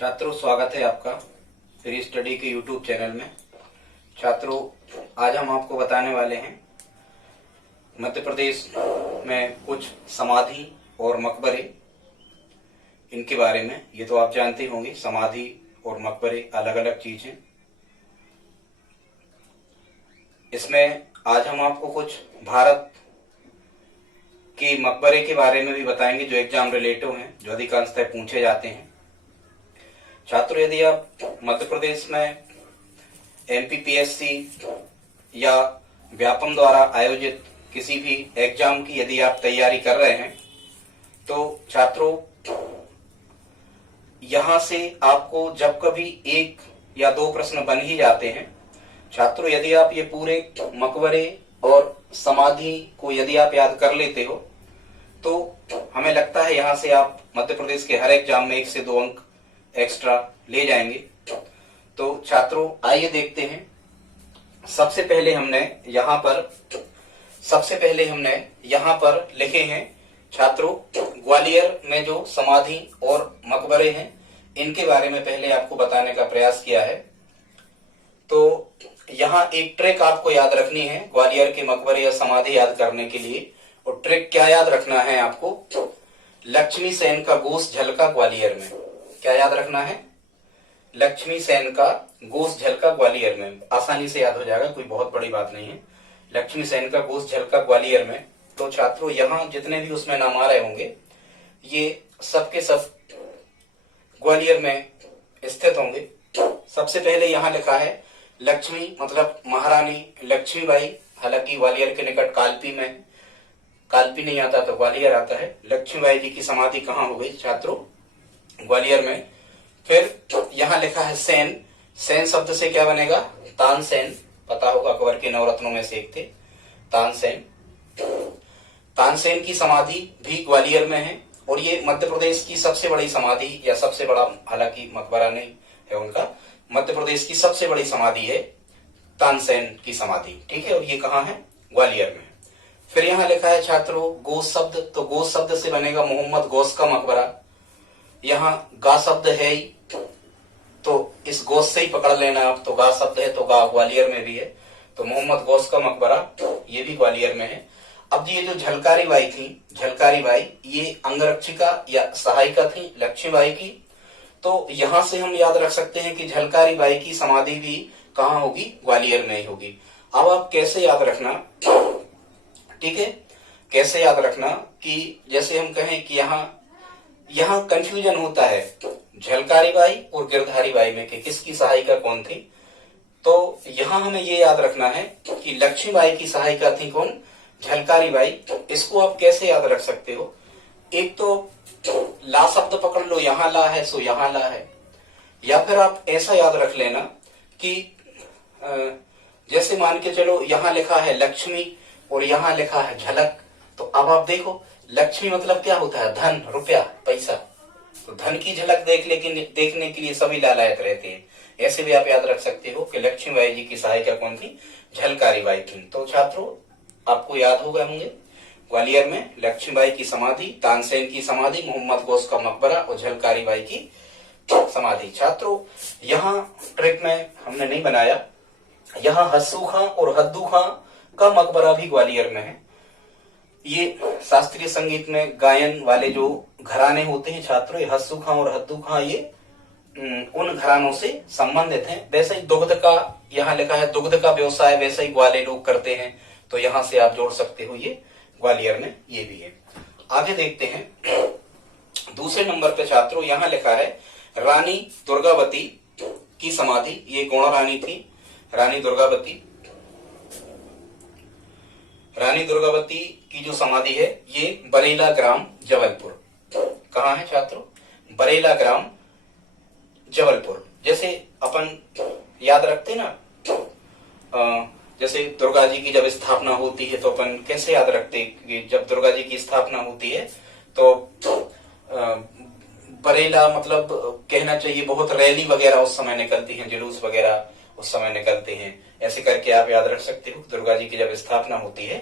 छात्रों, स्वागत है आपका फ्री स्टडी के यूट्यूब चैनल में। छात्रों, आज हम आपको बताने वाले हैं मध्य प्रदेश में कुछ समाधि और मकबरे, इनके बारे में। ये तो आप जानते होंगे, समाधि और मकबरे अलग अलग चीज हैं। इसमें आज हम आपको कुछ भारत के मकबरे के बारे में भी बताएंगे जो एग्जाम रिलेटिव हैं, जो अधिकांशतः पूछे जाते हैं। छात्रों, यदि आप मध्य प्रदेश में एमपीपीएससी या व्यापम द्वारा आयोजित किसी भी एग्जाम की यदि आप तैयारी कर रहे हैं तो छात्रों, यहां से आपको जब कभी एक या दो प्रश्न बन ही जाते हैं। छात्रों, यदि आप ये पूरे मकबरे और समाधि को यदि आप याद कर लेते हो तो हमें लगता है यहां से आप मध्य प्रदेश के हर एग्जाम में 1 से 2 अंक एक्स्ट्रा ले जाएंगे। तो छात्रों, आइए देखते हैं। सबसे पहले हमने यहाँ पर लिखे हैं छात्रों, ग्वालियर में जो समाधि और मकबरे हैं इनके बारे में पहले आपको बताने का प्रयास किया है। तो यहाँ एक ट्रिक आपको याद रखनी है ग्वालियर के मकबरे या समाधि याद करने के लिए। और ट्रिक क्या याद रखना है आपको? लक्ष्मी सेन का गोश झलका ग्वालियर में। क्या याद रखना है? लक्ष्मी सेन का गोश झलका ग्वालियर में। आसानी से याद हो जाएगा, कोई बहुत बड़ी बात नहीं है। लक्ष्मी सेन का गोश झलका ग्वालियर में। तो छात्रों, यहाँ जितने भी उसमें नाम आ रहे होंगे ये सब के सब ग्वालियर में स्थित होंगे। सबसे पहले यहाँ लिखा है लक्ष्मी, मतलब महारानी लक्ष्मीबाई। हालांकि ग्वालियर के निकट कालपी नहीं आता तो ग्वालियर आता है। लक्ष्मीबाई जी की समाधि कहाँ हो गई छात्रों? ग्वालियर में। फिर यहाँ लिखा है सेन। सेन शब्द से क्या बनेगा? तानसेन। पता होगा, अकबर के नवरत्नों में से एक थे तानसेन। तानसेन की समाधि भी ग्वालियर में है और ये मध्य प्रदेश की सबसे बड़ी समाधि या सबसे बड़ा, हालांकि मकबरा नहीं है उनका, मध्य प्रदेश की सबसे बड़ी समाधि है तानसेन की समाधि। ठीक है, और ये कहाँ है? ग्वालियर में। फिर यहाँ लिखा है छात्रों गोश शब्द। तो गोश शब्द से बनेगा मोहम्मद गौस का मकबरा। यहाँ गा शब्द है ही, तो इस गोश से ही पकड़ लेना आप। तो गा शब्द है तो गा ग्वालियर में भी है, तो मोहम्मद गौस का मकबरा ये भी ग्वालियर में है। अब ये जो झलकारी बाई थी, झलकारी बाई ये अंगरक्षिका या सहायिका थी लक्ष्मीबाई की। तो यहां से हम याद रख सकते हैं कि झलकारी बाई की समाधि भी कहाँ होगी? ग्वालियर में ही होगी। अब आप कैसे याद रखना, ठीक है, कैसे याद रखना कि जैसे हम कहें कि यहाँ कंफ्यूजन होता है झलकारी बाई और गिरधारी बाई में कि किसकी सहायिका कौन थी। तो यहाँ हमें ये याद रखना है कि लक्ष्मीबाई की सहायिका थी कौन? झलकारी बाई। इसको आप कैसे याद रख सकते हो? एक तो ला शब्द पकड़ लो, यहाँ ला है सो यहाँ ला है। या फिर आप ऐसा याद रख लेना कि जैसे मान के चलो यहाँ लिखा है लक्ष्मी और यहाँ लिखा है झलक। तो अब आप देखो, लक्ष्मी मतलब क्या होता है? धन, रुपया, पैसा। तो धन की झलक देखने के लिए सभी लालायत रहते हैं। ऐसे भी आप याद रख सकते हो कि लक्ष्मीबाई जी की सहायिका कौन थी? झलकारी बाई थी। तो छात्रों, आपको याद हो गए होंगे, ग्वालियर में लक्ष्मीबाई की समाधि, तानसेन की समाधि, मोहम्मद गौस का मकबरा और झलकारी बाई की समाधि। छात्रों, यहाँ ट्रिक में हमने नहीं बनाया, यहाँ हस्सू खां और हद्दू खां का मकबरा भी ग्वालियर में है। ये शास्त्रीय संगीत में गायन वाले जो घराने होते हैं छात्रों, ये हस्सू खां और हद्दू खां ये उन घरानों से संबंधित हैं। वैसे ही दुग्ध का, यहाँ लिखा है दुग्ध का व्यवसाय, वैसे ही ग्वाले लोग करते हैं, तो यहाँ से आप जोड़ सकते हो, ये ग्वालियर में ये भी है। आगे देखते हैं दूसरे नंबर पे छात्रों, यहाँ लिखा है रानी दुर्गावती की समाधि। ये कौन रानी थी? रानी दुर्गावती। रानी दुर्गावती की जो समाधि है ये बरेला ग्राम जबलपुर। कहाँ है छात्रों? बरेला ग्राम जबलपुर। जैसे अपन याद रखते ना, जैसे दुर्गा जी की जब स्थापना होती है तो अपन कैसे याद रखते कि जब दुर्गा जी की स्थापना होती है तो बरेला, मतलब कहना चाहिए बहुत रैली वगैरह उस समय निकलती है, जुलूस वगैरह उस समय निकलते हैं। ऐसे करके आप याद रख सकते हो, दुर्गा जी की जब स्थापना होती है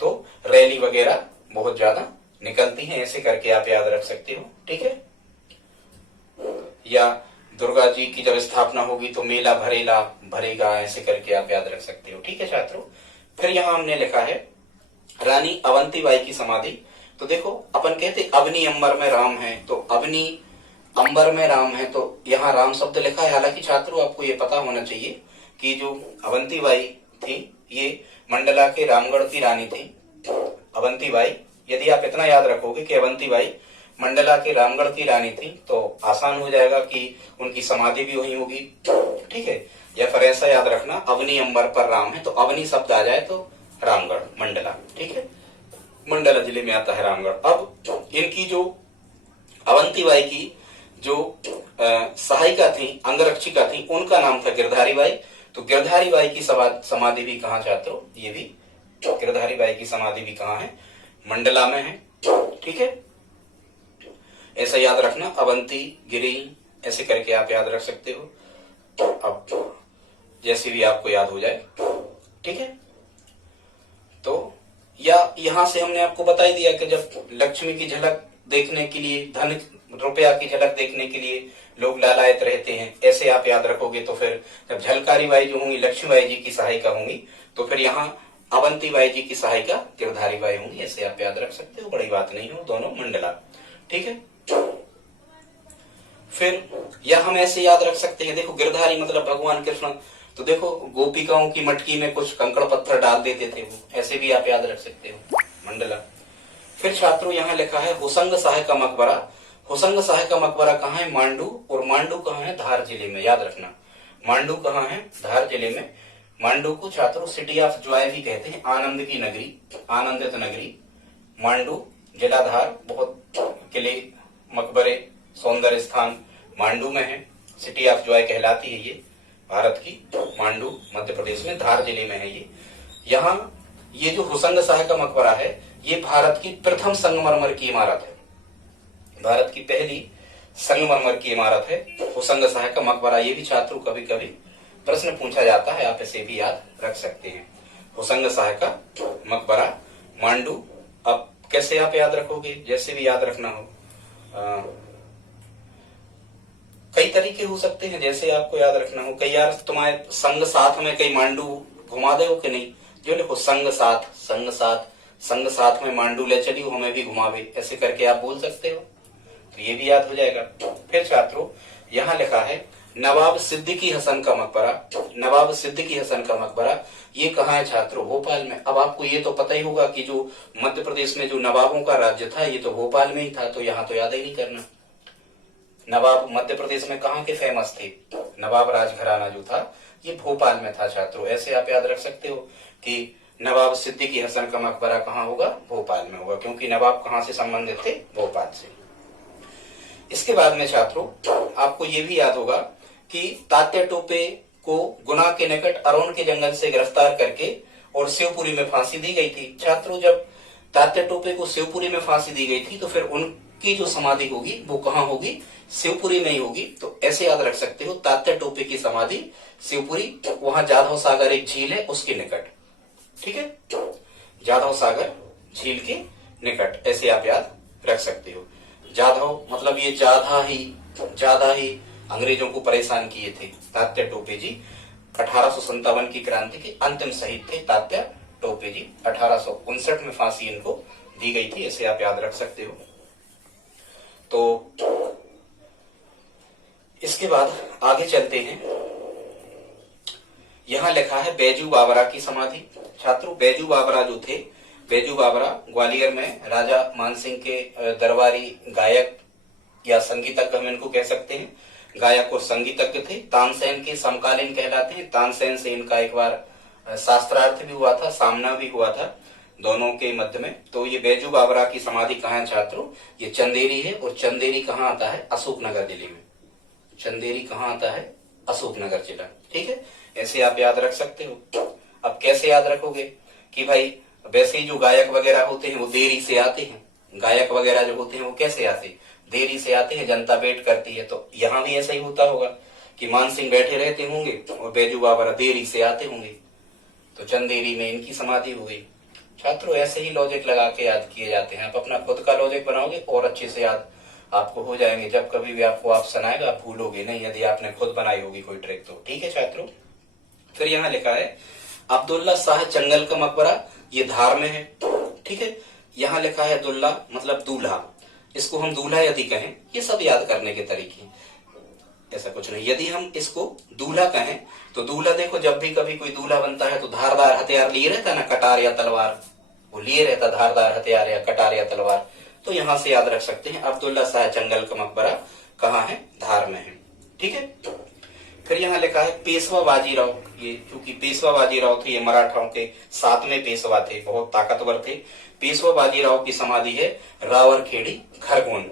तो रैली वगैरह बहुत ज्यादा निकलती हैं। ऐसे करके आप याद रख सकते हो, ठीक है। या दुर्गा जी की जब स्थापना होगी तो मेला भरेला भरेगा, ऐसे करके आप याद रख सकते हो। ठीक है छात्रों। फिर यहाँ हमने लिखा है रानी अवंतीबाई की समाधि। तो देखो अपन कहते अवनी अंबर में राम है, तो अवनी अंबर में राम है, तो यहाँ राम शब्द लिखा है। हालांकि छात्रों आपको ये पता होना चाहिए कि जो अवंतीबाई थी ये मंडला के रामगढ़ की रानी थी। अवंतीबाई, यदि आप इतना याद रखोगे कि अवंतीबाई मंडला के रामगढ़ की रानी थी तो आसान हो जाएगा कि उनकी समाधि भी वही होगी। ठीक है। या फिर ऐसा याद रखना अवनी अंबर पर राम है, तो अवनी शब्द आ जाए तो रामगढ़ मंडला। ठीक है। मंडला जिले में आता है रामगढ़। अब इनकी जो अवंतीबाई की जो सहायिका थी, अंगरक्षिका थी, उनका नाम था गिरधारी बाई। तो गिरधारी बाई की समाधि भी कहाँ छात्रों, ये भी गिरधारी बाई की समाधि भी कहाँ है, मंडला में है। ठीक है। ऐसा याद रखना अवंती गिरी, ऐसे करके आप याद रख सकते हो, अब जैसे भी आपको याद हो जाए। ठीक है। तो या यहां से हमने आपको बता ही दिया कि जब लक्ष्मी की झलक देखने के लिए, धन रुपया की झलक देखने के लिए लोग लालायत रहते हैं, ऐसे आप याद रखोगे। तो फिर जब झलकारी बाई जो होंगी लक्ष्मीबाई जी की सहायिका होंगी, तो फिर यहाँ अवंतीबाई जी की सहायिका गिरधारी बाई होंगी, ऐसे आप याद रख सकते हो, बड़ी बात नहीं हो, दोनों मंडला। ठीक है। फिर या हम ऐसे याद रख सकते हैं, देखो गिरधारी मतलब भगवान कृष्ण, तो देखो गोपिकाओं की मटकी में कुछ कंकड़ पत्थर डाल देते थे वो, ऐसे भी आप याद रख सकते हो, मंडला। फिर छात्रों यहाँ लिखा है हुसंग शाह का मकबरा। हुसंग शाह का मकबरा कहाँ है, मांडू, और मांडू कहाँ है, धार जिले में, याद रखना। मांडू कहाँ है, धार जिले में। मांडू को छात्रों सिटी ऑफ जॉय भी कहते हैं, आनंद की नगरी, आनंदित नगरी। मांडू जिला धार, बहुत किले, मकबरे, सौंदर्य स्थान मांडू में है। सिटी ऑफ जॉय कहलाती है ये भारत की। मांडू मध्य प्रदेश में, धार जिले में है ये। यहाँ ये जो हुसंग शाह का मकबरा है ये भारत की प्रथम संगमरमर की इमारत है, भारत की पहली संगमरमर की इमारत है हुसंग शाह का मकबरा। ये भी छात्रों कभी कभी प्रश्न पूछा जाता है, आप इसे भी याद रख सकते हैं, हुसंग शाह का मकबरा मांडू। अब कैसे आप याद रखोगे, जैसे भी याद रखना हो, कई तरीके हो सकते हैं जैसे आपको याद रखना हो। कई यार तुम्हारे संग साथ में कई मांडू घुमा दे हो कि नहीं, जो लिखो संग साथ, संग साथ, संग साथ में मांडू ले चली हो, हमें भी घुमावे, ऐसे करके आप बोल सकते हो, तो ये भी याद हो जाएगा। फिर छात्रों यहाँ लिखा है नवाब सिद्दीकी हसन का मकबरा। नवाब सिद्दीकी हसन का मकबरा ये कहाँ है छात्रों, भोपाल में। अब आपको ये तो पता ही होगा कि जो मध्य प्रदेश में जो नवाबों का राज्य था ये तो भोपाल में ही था, तो यहाँ तो याद ही नहीं करना। नवाब मध्य प्रदेश में कहाँ के फेमस थे, नवाब राजघराना जो था ये भोपाल में था छात्रों, ऐसे आप याद रख सकते हो कि नवाब सिद्दीकी हसन का मकबरा कहाँ होगा, भोपाल में होगा, क्योंकि नवाब कहाँ से संबंधित थे, भोपाल से। इसके बाद में छात्रों आपको ये भी याद होगा कि तात्या टोपे को गुना के निकट अरोन के जंगल से गिरफ्तार करके और शिवपुरी में फांसी दी गई थी। छात्रों जब तात्या टोपे को शिवपुरी में फांसी दी गई थी तो फिर उनकी जो समाधि होगी वो कहाँ होगी, शिवपुरी में ही होगी। तो ऐसे याद रख सकते हो तात्या टोपे की समाधि शिवपुरी, वहां जाधव सागर एक झील है उसके निकट। ठीक है, जाधव सागर झील के निकट, ऐसे आप याद रख सकते हो। जाधव मतलब ये ज्यादा ही अंग्रेजों को परेशान किए थे तात्या टोपे जी। 1857 की क्रांति के अंतिम शहीद थे तात्या टोपे जी। 1859 में फांसी इनको दी गई थी, ऐसे आप याद रख सकते हो। तो इसके बाद आगे चलते हैं, यहां लिखा है बैजू बावरा की समाधि। छात्रों बैजू बावरा जो थे, बैजू बावरा ग्वालियर में राजा मानसिंह के दरबारी गायक या संगीतज्ञ हम इनको कह सकते हैं, गायक और संगीतज्ञ थे, तानसेन के समकालीन कहलाते हैं। तानसेन से इनका एक बार शास्त्रार्थ भी हुआ था, सामना भी हुआ था दोनों के मध्य में। तो ये बैजू बावरा की समाधि कहाँ है छात्रों, ये चंदेरी है, और चंदेरी कहाँ आता है, अशोकनगर जिले में। चंदेरी कहाँ आता है, अशोकनगर जिला। ठीक है, ऐसे आप याद रख सकते हो। अब कैसे याद रखोगे कि भाई वैसे ही जो गायक वगैरह होते हैं वो देरी से आते हैं, गायक वगैरह जो होते हैं वो कैसे आते, देरी से आते हैं, जनता वेट करती है। तो यहाँ भी ऐसा ही होता होगा कि मानसिंह बैठे रहते होंगे और बैजू बावरा देरी से आते होंगे, तो चंदेरी में इनकी समाधि हो गई। छात्रों ऐसे ही लॉजिक लगा के याद किए जाते हैं, आप अपना खुद का लॉजिक बनाओगे और अच्छे से याद आपको हो जाएंगे। जब कभी भी आपको ऑप्शन आएगा आप भूलोगे नहीं, यदि आपने खुद बनाई होगी कोई ट्रिक तो। ठीक है छात्रों। फिर यहाँ लिखा है अब्दुल्ला शाह चंगल का मकबरा, ये धार में है। ठीक है। यहाँ लिखा है दुल्ला मतलब दूल्हा, इसको हम दूल्हा यदि कहें, ये सब याद करने के तरीके, ऐसा कुछ नहीं। यदि हम इसको दूल्हा कहें तो दूल्हा देखो, जब भी कभी कोई दूल्हा बनता है तो धारदार हथियार लिए रहता ना, कटार या तलवार, वो लिए रहता धारदार हथियार या कटार या तलवार। तो यहां से याद रख सकते हैं अब्दुल्ला शाह चंगल का मकबरा कहाँ है, धार में है। ठीक है। फिर यहाँ लिखा है पेशवा बाजीराव, ये क्योंकि पेशवा बाजीराव थे, ये मराठाओं के 7वें पेशवा थे, बहुत ताकतवर थे। पेशवा बाजीराव की समाधि है रावरखेड़ी खरगोन।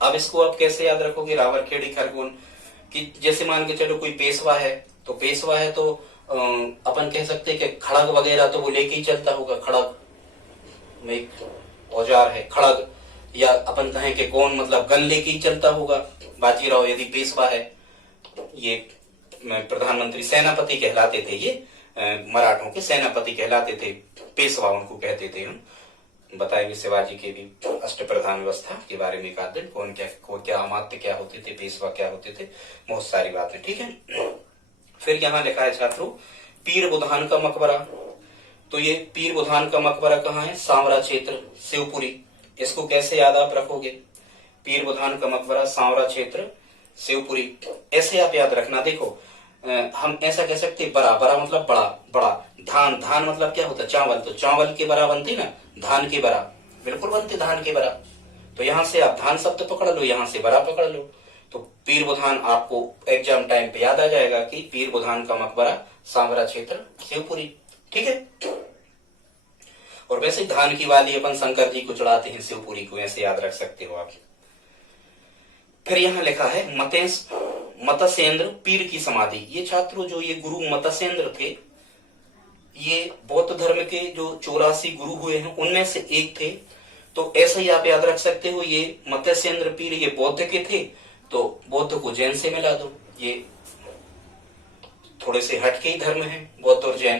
अब इसको आप कैसे याद रखोगे रावरखेड़ी खरगोन, कि जैसे मान के चलो कोई पेशवा है, तो पेशवा है तो अपन कह सकते हैं कि खड़ग वगैरह तो वो लेके ही चलता होगा, खड़ग में एक औजार है खड़ग, या अपन कहें कि कौन मतलब गन लेके ही चलता होगा बाजीराव यदि पेशवा है। ये प्रधानमंत्री सेनापति कहलाते थे, ये मराठों के सेनापति कहलाते थे, पेशवा उनको कहते थे। हम बताएंगे शिवाजी के भी अष्ट प्रधान व्यवस्था के बारे में एक आध दिन, कौन क्या अमात्य क्या होते थे, पेशवा क्या होते थे, बहुत सारी बातें। ठीक है। फिर यहाँ लिखा है छात्रों पीर बुधान का मकबरा, तो ये पीर बुधान का मकबरा कहाँ है, सांवरा क्षेत्र शिवपुरी। इसको कैसे याद आप रखोगे, पीर बुधान का मकबरा सांवरा क्षेत्र शिवपुरी, ऐसे आप याद रखना। देखो हम ऐसा कह सकते बड़ा, बड़ा मतलब बड़ा, बड़ा धान, धान मतलब क्या होता है चावल, तो चावल के बरा बनते ना, धान के बरा बिल्कुल बनते धान के बरा। तो यहाँ से आप धान शब्द पकड़ लो, यहाँ से बरा पकड़ लो, तो पीर बुधान आपको एग्जाम टाइम पे याद आ जाएगा कि पीर बुधान का मकबरा सांवरा क्षेत्र शिवपुरी। ठीक है। और वैसे धान की वाली अपन शंकर जी को चढ़ाते हैं शिवपुरी को, ऐसे याद रख सकते हो आप। फिर यहाँ लिखा है मतस्येंद्र पीर की समाधि, ये छात्रों जो ये गुरु मतस्येंद्र थे, ये बौद्ध धर्म के जो 84 गुरु हुए हैं उनमें से एक थे। तो ऐसे ही आप याद रख सकते हो ये मतस्येंद्र पीर ये बौद्ध के थे, तो बौद्ध को जैन से मिला दो, ये थोड़े से हटके ही धर्म है बौद्ध और जैन,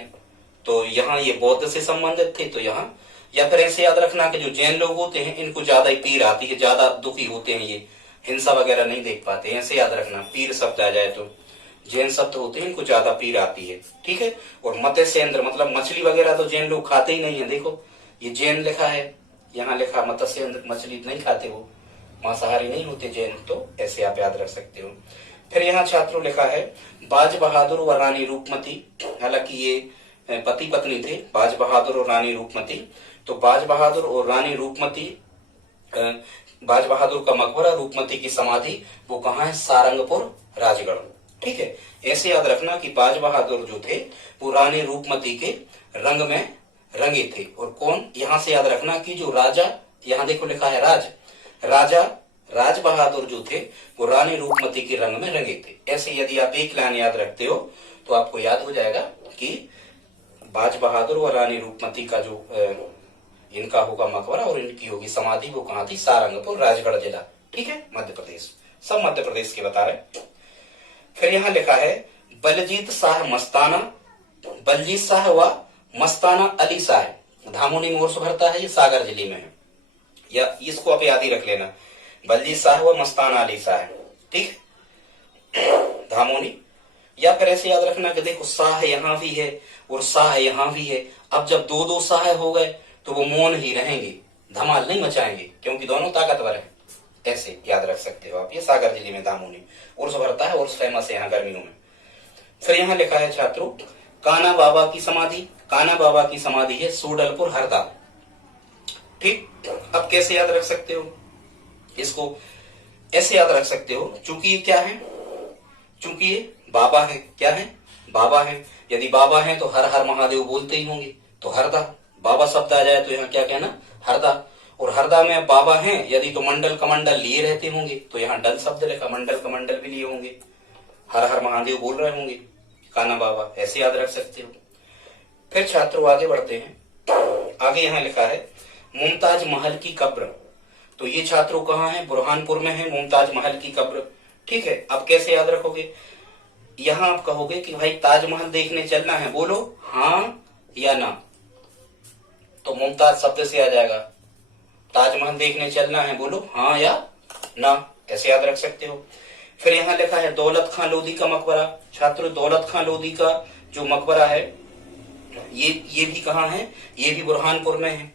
तो यहाँ ये बौद्ध से संबंधित थे। तो यहाँ या फिर ऐसे याद रखना कि जो जैन लोग होते हैं इनको ज्यादा ही पीर आती है, ज्यादा दुखी होते हैं, ये हिंसा वगैरह नहीं देख पाते, ऐसे याद रखना। पीर शब्द आ जाए तो जैन शब्द होते हैं, इनको ज्यादा पीर आती है। ठीक है। और मत्स्येंद्र मतलब मछली वगैरह तो जैन लोग खाते ही नहीं है, देखो ये जैन लिखा है, यहाँ लिखा मत्स्येंद्र, मछली नहीं खाते, वो मांसाहारी नहीं होते जैन, तो ऐसे आप याद रख सकते हो। फिर यहाँ छात्रों लिखा है बाज बहादुर व रानी रूपमती, हालांकि ये पति पत्नी थे बाज बहादुर और रानी रूपमती। तो बाज बहादुर और रानी रूपमती, बाज बहादुर का मकबरा रूपमती की समाधि वो कहाँ है, सारंगपुर राजगढ़। ठीक है। ऐसे याद रखना कि बाज बहादुर जो थे वो रानी रूपमती के रंग में रंगे थे। और कौन, यहां से याद रखना कि जो राजा, यहाँ देखो लिखा है राजा राज बहादुर जो थे वो रानी रूपमती के रंग में रंगे थे। ऐसे यदि आप एक लाइन याद रखते हो तो आपको याद हो जाएगा कि बाज बहादुर व रानी रूपमती का जो इनका होगा मकबरा और इनकी होगी समाधि, वो कहाँ थी, सारंगपुर राजगढ़ जिला। ठीक है। मध्य प्रदेश, सब मध्य प्रदेश के बता रहे। फिर यहाँ लिखा है बलजीत शाह मस्ताना, बलजीत शाह व मस्ताना अली शाह, धामोनी मोर्स भरता है, ये सागर जिले में है, या इसको आप याद ही रख लेना, बलजीत शाह व मस्ताना अली शाह। ठीक, धामोनी। या फिर ऐसे याद रखना कि देखो शाह यहाँ भी है और शाह यहाँ भी है, अब जब दो दो शाह हो गए तो वो मौन ही रहेंगे, धमाल नहीं मचाएंगे, क्योंकि दोनों ताकतवर हैं। ऐसे याद रख सकते हो आप। ये सागर जिले में धामोनी उर्स भरता है, उर्स फेमस है यहाँ गर्मियों में। फिर यहाँ लिखा है छात्रों काना बाबा की समाधि, काना बाबा की समाधि है सूडलपुर हरदा। ठीक, अब कैसे याद रख सकते हो इसको, ऐसे याद रख सकते हो चूंकि ये क्या है, चूंकि ये बाबा है, क्या है, बाबा है। यदि बाबा है तो हर हर महादेव बोलते ही होंगे, तो हरदा, बाबा शब्द आ जाए तो यहाँ क्या कहना, हरदा। और हरदा में बाबा हैं यदि तो मंडल कमंडल लिए रहते होंगे, तो यहाँ डल शब्द लिखा, मंडल कमंडल भी लिए होंगे, हर हर महादेव बोल रहे होंगे, काना बाबा, ऐसे याद रख सकते हो। फिर छात्रों आगे बढ़ते हैं। आगे यहाँ लिखा है मुमताज महल की कब्र, तो ये छात्रों कहाँ है, बुरहानपुर में है मुमताज महल की कब्र। ठीक है, अब कैसे याद रखोगे, यहाँ आप कहोगे कि भाई ताजमहल देखने चलना है, बोलो हाँ या ना, तो मुमताज शब्द से आ जाएगा, ताजमहल देखने चलना है, बोलो हाँ या ना, ऐसे याद रख सकते हो। फिर यहाँ लिखा है दौलत खां लोधी का मकबरा। छात्रों, दौलत खां लोधी का जो मकबरा है ये भी कहाँ है? ये भी बुरहानपुर में है।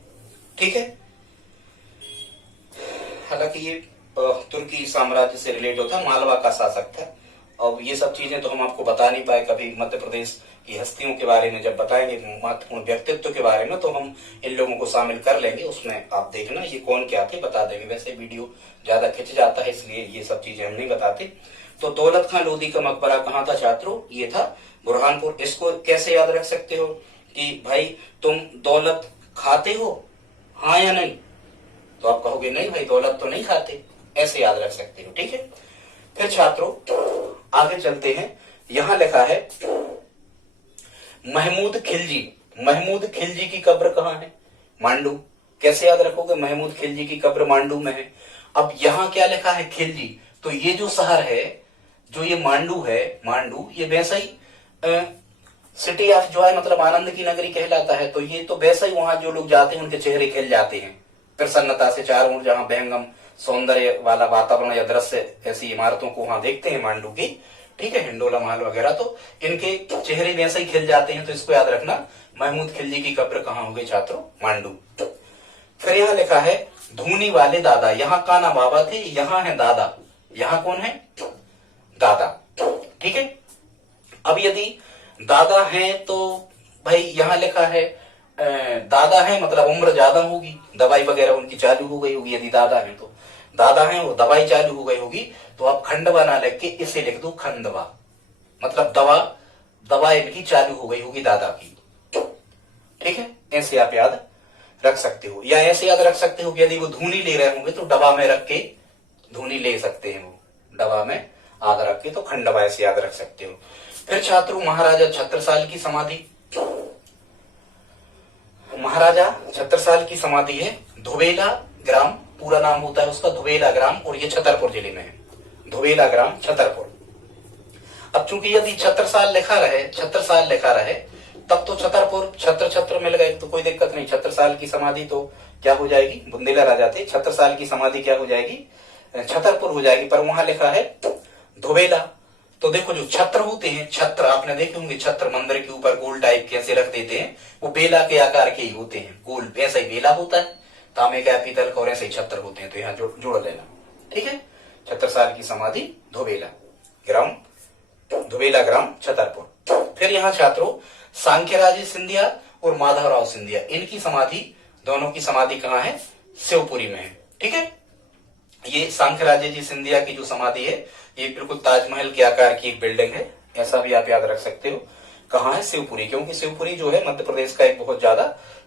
ठीक है, हालांकि ये तुर्की साम्राज्य से रिलेट होता है, मालवा का शासक था। अब ये सब चीजें तो हम आपको बता नहीं पाए। कभी मध्य प्रदेश की हस्तियों के बारे में जब बताएंगे, महत्वपूर्ण व्यक्तित्व के बारे में, तो हम इन लोगों को शामिल कर लेंगे। उसमें आप देखना ये कौन क्या थे, बता देंगे। वैसे वीडियो ज्यादा खिंच जाता है, इसलिए ये सब चीजें हम नहीं बताते। तो दौलत खां लोधी का मकबरा कहाँ था छात्रों? ये था बुरहानपुर। इसको कैसे याद रख सकते हो कि भाई तुम दौलत खाते हो, हाँ या नहीं? तो आप कहोगे नहीं भाई, दौलत तो नहीं खाते, ऐसे याद रख सकते हो। ठीक है, फिर छात्रों आगे चलते हैं। यहां लिखा है महमूद खिलजी। महमूद खिलजी की कब्र कहाँ है? मांडू। कैसे याद रखोगे? महमूद खिलजी की कब्र मांडू में है। अब यहां क्या लिखा है? खिलजी। तो ये जो शहर है, जो ये मांडू है, मांडू ये वैसा ही सिटी ऑफ जॉय मतलब आनंद की नगरी कहलाता है। तो ये तो वैसा ही, वहां जो लोग जाते हैं उनके चेहरे खिल जाते हैं प्रसन्नता से। चारों ओर जहां व्यंगम सौंदर्य वाला वातावरण या दृश्य, ऐसी इमारतों को वहां देखते हैं मांडू की, ठीक है, हिंडोला महल वगैरह, तो इनके चेहरे वैसे ही खिल जाते हैं। तो इसको याद रखना, महमूद खिलजी की कब्र कहाँ हो गई छात्रों? मांडू। फिर यहाँ लिखा है धूनी वाले दादा। यहाँ काना बाबा थे, यहाँ है दादा। यहाँ कौन है? दादा। ठीक है, अब यदि दादा है तो भाई यहाँ लिखा है दादा है मतलब उम्र ज्यादा होगी, दवाई वगैरह उनकी चालू हो गई होगी। यदि दादा है तो दादा है और दवाई चालू हो गई होगी, तो आप खंडवा ना लिख के इसे लिख दो खंडवा, मतलब दवा इनकी चालू हो गई होगी दादा की। ठीक है, ऐसे आप याद रख सकते हो। या ऐसे याद रख सकते हो कि यदि वो धूनी ले रहे होंगे तो डबा में रख के धूनी ले सकते हैं, वो डबा में आग रख के, तो खंडवा ऐसे याद रख सकते हो। फिर छात्रों महाराजा छत्रसाल की समाधि। महाराजा छत्रसाल की समाधि है धुबेला ग्राम, पूरा नाम होता है उसका धुबेला ग्राम, और ये छतरपुर जिले में है। धुबेला ग्राम छतरपुर। अब चूंकि यदि छत्रसाल लिखा रहे तब तो छतरपुर छत्र मिल गए तो कोई दिक्कत नहीं। छत्रसाल की समाधि तो क्या हो जाएगी? बुंदेला राजा थे, छत्रसाल की समाधि क्या हो जाएगी? छतरपुर हो जाएगी। पर वहां लिखा है धुबेला। तो देखो जो छत्र होते हैं, छत्र आपने देखे होंगे, छत्र मंदिर के ऊपर गोल टाइप कैसे रख देते हैं, वो बेला के आकार के ही होते हैं, गोल वैसा ही बेला होता है, तांबे का पीतल का, और ऐसे ही छत्र होते हैं। तो यहाँ जोड़ लेना। ठीक है, छत्रसाल की समाधि धुबेला ग्राम छतरपुर। फिर यहाँ छात्रों सांख्यराज सिंधिया और माधवराव सिंधिया, इनकी समाधि, दोनों की समाधि कहाँ है? शिवपुरी में है। ठीक है, ये सांख्यराज जी सिंधिया की जो समाधि है, ये बिल्कुल ताजमहल के आकार की एक बिल्डिंग है, ऐसा भी आप याद रख सकते हो। कहाँ है? शिवपुरी। क्योंकि शिवपुरी जो है मध्य प्रदेश का एक बहुत ज्यादा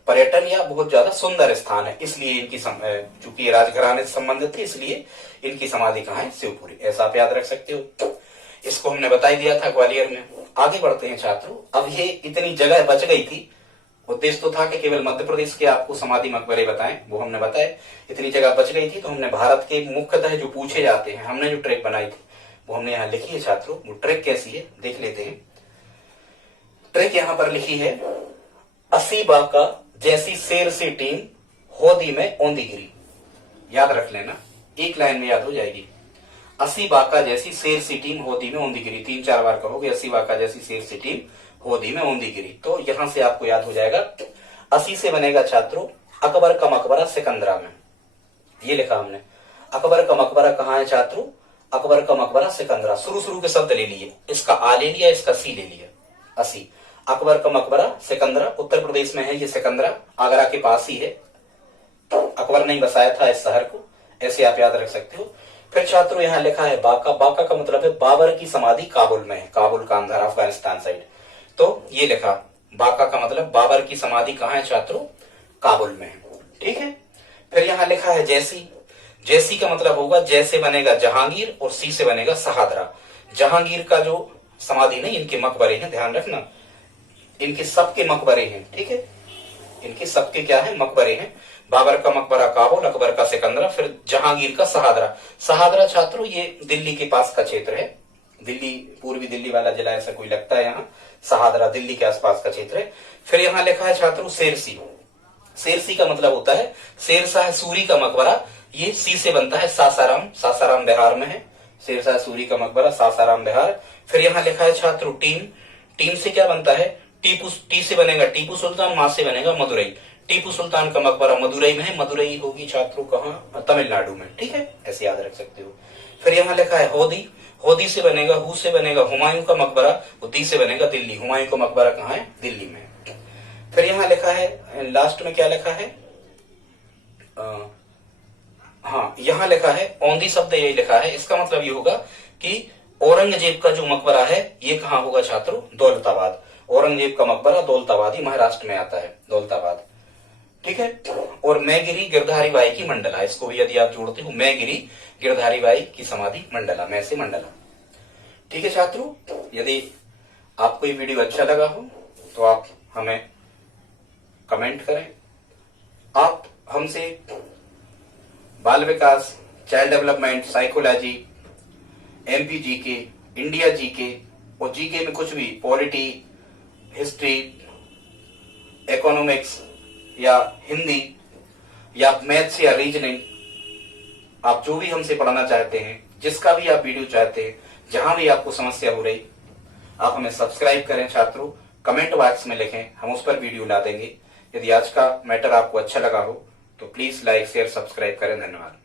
पर्यटन या बहुत ज्यादा सुंदर स्थान है, इसलिए इनकी चूंकि राजघराने से संबंधित थी, इसलिए इनकी समाधि कहाँ है? शिवपुरी। ऐसा आप याद रख सकते हो। इसको हमने बता ही दिया था ग्वालियर में। आगे बढ़ते हैं छात्रों। अब ये इतनी जगह बच गई थी, उद्देश्य तो था कि केवल मध्य प्रदेश के आपको समाधि मकबरे बताएं, वो हमने बताए। इतनी जगह बच गई थी तो हमने भारत के मुख्यतः जो पूछे जाते हैं, हमने जो ट्रैक बनाई थी वो हमने यहाँ लिखी है छात्रों। वो ट्रैक कैसी है देख लेते हैं। ट्रैक यहाँ पर लिखी है, 80 बाका जैसी शेर से टीम होदी में औंधी गिरी। याद रख लेना, एक लाइन में याद हो जाएगी। 80 बाका जैसी शेर सी टीम होदी में औंधी गिरी। 3-4 बार कहोगे 80 बाका जैसी शेर सी टीम होदी में औंधी गिरी, तो यहां से आपको याद हो जाएगा। 80 से बनेगा छात्रों अकबर का मकबरा सिकंदरा में। ये लिखा हमने, अकबर का मकबरा कहाँ है छात्रों? अकबर का मकबरा सिकंदरा। शुरू के शब्द ले लिए, इसका आ ले लिया, इसका सी ले लिया। 80 अकबर का मकबरा सिकंदरा, उत्तर प्रदेश में है ये सिकंदरा, आगरा के पास ही है। अकबर ने बसाया था इस शहर को, ऐसे आप याद रख सकते हो। फिर छात्रों यहाँ लिखा है बाका। बाका का मतलब है बाबर की समाधि काबुल में है, काबुल कांधार अफगानिस्तान साइड। तो ये लिखा बाका का मतलब बाबर की समाधि कहाँ है छात्रों? काबुल में है। ठीक है, फिर यहाँ लिखा है जैसी। जैसी का मतलब होगा जैसे बनेगा जहांगीर और सी से बनेगा सहादरा। जहांगीर का जो समाधि नहीं, इनके मकबरे हैं, ध्यान रखना, इनके सबके मकबरे हैं। ठीक है, इनके सबके क्या है? मकबरे हैं। बाबर का मकबरा काबुल, अकबर का सिकंदरा, फिर जहांगीर का सहादरा। सहादरा छात्रों ये दिल्ली के पास का क्षेत्र है, दिल्ली, पूर्वी दिल्ली वाला जिला ऐसा कोई लगता है यहाँ। सहादरा दिल्ली के आसपास का क्षेत्र है। फिर यहाँ लिखा है छात्रों शेरसी। शेरसी का मतलब होता है शेरशाह सूरी का मकबरा, ये सी से बनता है सासाराम, सासाराम बिहार में है, शेरशाह सूरी का मकबरा सासाराम बिहार। फिर यहाँ लिखा है छात्रों टीम, टीम से क्या बनता है, टीपू, टी से बनेगा टीपू सुल्तान, माँ से बनेगा मदुरई। टीपू सुल्तान का मकबरा मदुरई में है, मदुरई होगी छात्रों कहाँ, तमिलनाडु में, ठीक है, ऐसे याद रख सकते हो। फिर यहाँ लिखा है होदी, होदी से बनेगा, हु से बनेगा हुमायूं का मकबरा, वो दी से बनेगा दिल्ली, हुमायूं का मकबरा कहाँ है, दिल्ली में। फिर यहाँ लिखा है लास्ट में क्या लिखा है, हाँ यहाँ लिखा है औंधी शब्द यही लिखा है, इसका मतलब ये होगा कि औरंगजेब का जो मकबरा है ये कहाँ होगा छात्रों, दौलताबाद। औरंगजेब का मकबरा दौलताबाद ही महाराष्ट्र में आता है, दौलताबाद, ठीक है। और मैगिरी गिरधारी बाई की मंडला, इसको भी यदि आप जोड़ते हो, मैगिरी गिरधारी बाई की समाधि मंडला, मैं से मंडला, ठीक है छात्रों। यदि आपको ये वीडियो अच्छा लगा हो तो आप हमें कमेंट करें। आप हमसे बाल विकास, child development, psychology, MP GK, India GK और जीके में कुछ भी, पॉलिटी, हिस्ट्री, इकोनॉमिक्स या हिंदी या मैथ्स या रीजनिंग, आप जो भी हमसे पढ़ाना चाहते हैं, जिसका भी आप वीडियो चाहते हैं, जहां भी आपको समस्या हो रही, आप हमें सब्सक्राइब करें छात्रों, कमेंट बॉक्स में लिखें, हम उस पर वीडियो ला देंगे। यदि आज का मैटर आपको अच्छा लगा हो तो प्लीज लाइक शेयर सब्सक्राइब करें। धन्यवाद।